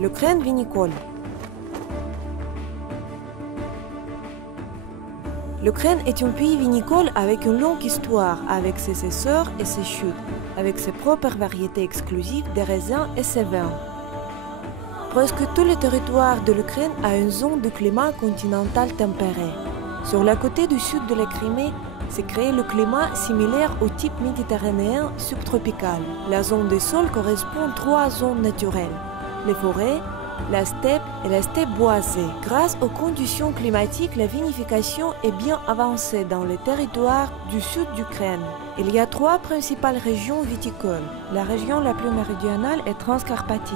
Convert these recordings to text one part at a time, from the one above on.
L'Ukraine vinicole. L'Ukraine est un pays vinicole avec une longue histoire, avec ses essors et ses chutes, avec ses propres variétés exclusives des raisins et ses vins. Presque tout le territoire de l'Ukraine a une zone de climat continental tempéré. Sur le côté du sud de la Crimée, s'est créé le climat similaire au type méditerranéen subtropical. La zone des sols correspond à 3 zones naturelles: les forêts, la steppe et la steppe boisée. Grâce aux conditions climatiques, la vinification est bien avancée dans les territoires du sud d'Ukraine. Il y a 3 principales régions viticoles. La région la plus méridionale est Transcarpathie,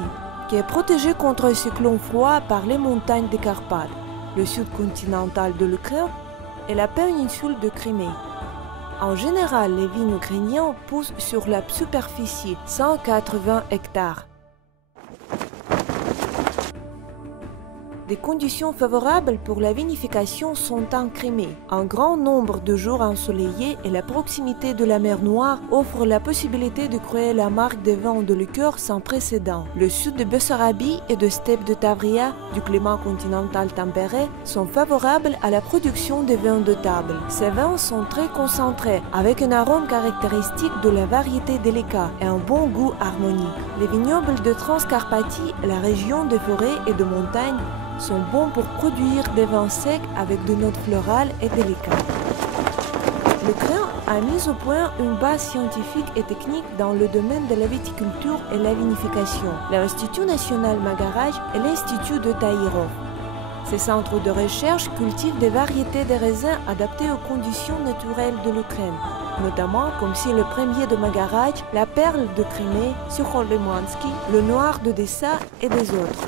qui est protégée contre les cyclones froids par les montagnes des Carpates, le sud continental de l'Ukraine et la péninsule de Crimée. En général, les vignes ukrainiens poussent sur la superficie 180 hectares. Des conditions favorables pour la vinification sont en Crimée. Un grand nombre de jours ensoleillés et la proximité de la mer Noire offrent la possibilité de créer la marque des vins de liqueur sans précédent. Le sud de Bessarabie et de steppe de Tavria, du climat continental tempéré, sont favorables à la production des vins de table. Ces vins sont très concentrés, avec un arôme caractéristique de la variété délicate et un bon goût harmonique. Les vignobles de Transcarpathie, la région des forêts et de montagnes, sont bons pour produire des vins secs avec de notes florales et délicates. L'Ukraine a mis au point une base scientifique et technique dans le domaine de la viticulture et la vinification, l'Institut national Magaraj et l'Institut de Taïrov. Ces centres de recherche cultivent des variétés de raisins adaptées aux conditions naturelles de l'Ukraine, notamment comme si le premier de Magaraj, la perle de Crimée, Sukhol-Limansky, le noir d'Odessa et des autres.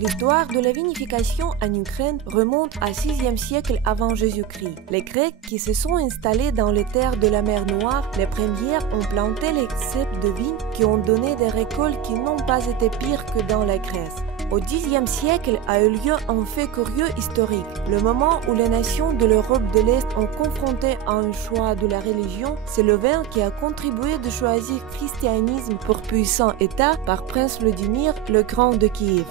L'histoire de la vinification en Ukraine remonte au VIe siècle avant Jésus-Christ. Les Grecs qui se sont installés dans les terres de la mer Noire, les premières ont planté les ceps de vigne qui ont donné des récoltes qui n'ont pas été pires que dans la Grèce. Au Xe siècle a eu lieu un fait curieux historique. Le moment où les nations de l'Europe de l'Est ont confronté à un choix de la religion, c'est le vin qui a contribué de choisir le christianisme pour puissant État par Prince Vladimir le Grand de Kiev.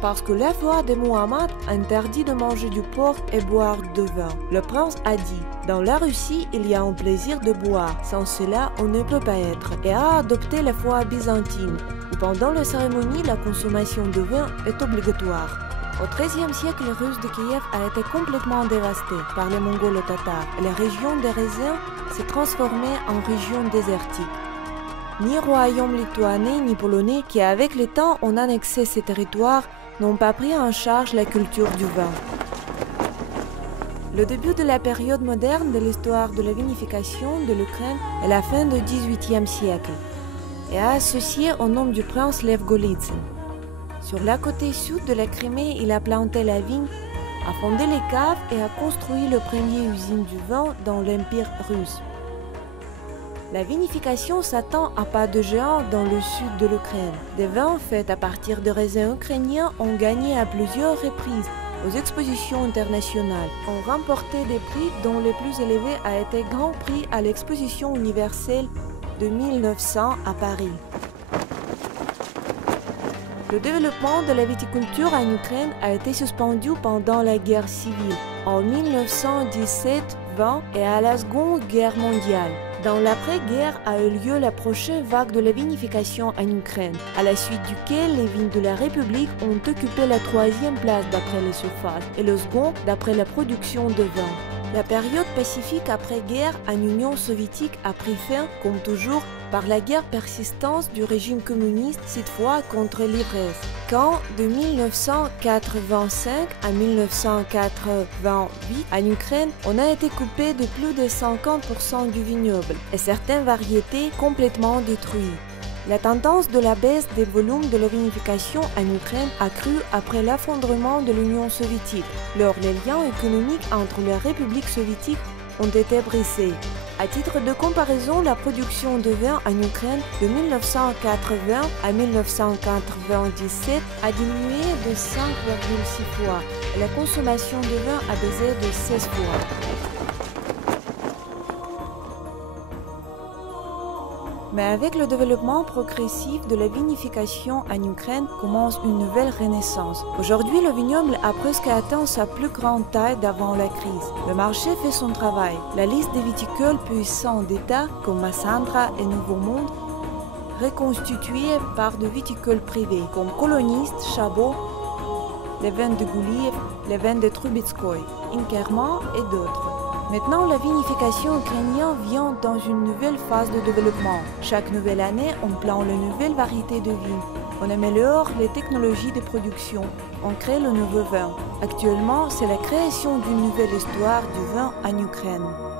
Parce que la foi de Mohammed interdit de manger du porc et boire de vin. Le prince a dit: dans la Russie, il y a un plaisir de boire, sans cela on ne peut pas être, et a adopté la foi byzantine, où pendant la cérémonie, la consommation de vin est obligatoire. Au XIIIe siècle, la Russe de Kiev a été complètement dévastée par les Mongols tatars, et la région des raisins s'est transformée en région désertique. Ni royaume lituanien ni polonais, qui avec le temps ont annexé ces territoires, n'ont pas pris en charge la culture du vin. Le début de la période moderne de l'histoire de la vinification de l'Ukraine est la fin du XVIIIe siècle et est associé au nom du prince Lev Golitsyn. Sur la côté sud de la Crimée, il a planté la vigne, a fondé les caves et a construit le premier usine du vin dans l'Empire russe. La vinification s'attend à pas de géant dans le sud de l'Ukraine. Des vins faits à partir de raisins ukrainiens ont gagné à plusieurs reprises aux expositions internationales, ont remporté des prix dont le plus élevé a été Grand Prix à l'exposition universelle de 1900 à Paris. Le développement de la viticulture en Ukraine a été suspendu pendant la guerre civile en 1917-20 et à la Seconde Guerre mondiale. Dans l'après-guerre a eu lieu la prochaine vague de la vinification en Ukraine, à la suite duquel les vignes de la République ont occupé la 3e place d'après les surfaces et le second d'après la production de vin. La période pacifique après-guerre en Union soviétique a pris fin, comme toujours, par la guerre persistante du régime communiste, cette fois contre l'ivresse. Quand, de 1985 à 1988, en Ukraine, on a été coupé de plus de 50% du vignoble et certaines variétés complètement détruites. La tendance de la baisse des volumes de la vinification en Ukraine a cru après l'effondrement de l'Union soviétique. Lors, les liens économiques entre la République soviétique ont été brisés. À titre de comparaison, la production de vin en Ukraine de 1980 à 1997 a diminué de 5,6 fois et la consommation de vin a baissé de 16 fois. Mais avec le développement progressif de la vinification en Ukraine commence une nouvelle renaissance. Aujourd'hui, le vignoble a presque atteint sa plus grande taille d'avant la crise. Le marché fait son travail. La liste des viticoles puissants d'État comme Massandra et Nouveau Monde, reconstituée par de viticoles privés comme Coloniste, Chabot, les vins de Gouliv, les vins de Trubetskoy, Inkerman et d'autres. Maintenant, la vinification ukrainienne vient dans une nouvelle phase de développement. Chaque nouvelle année, on plante une nouvelle variété de vignes. On améliore les technologies de production. On crée le nouveau vin. Actuellement, c'est la création d'une nouvelle histoire du vin en Ukraine.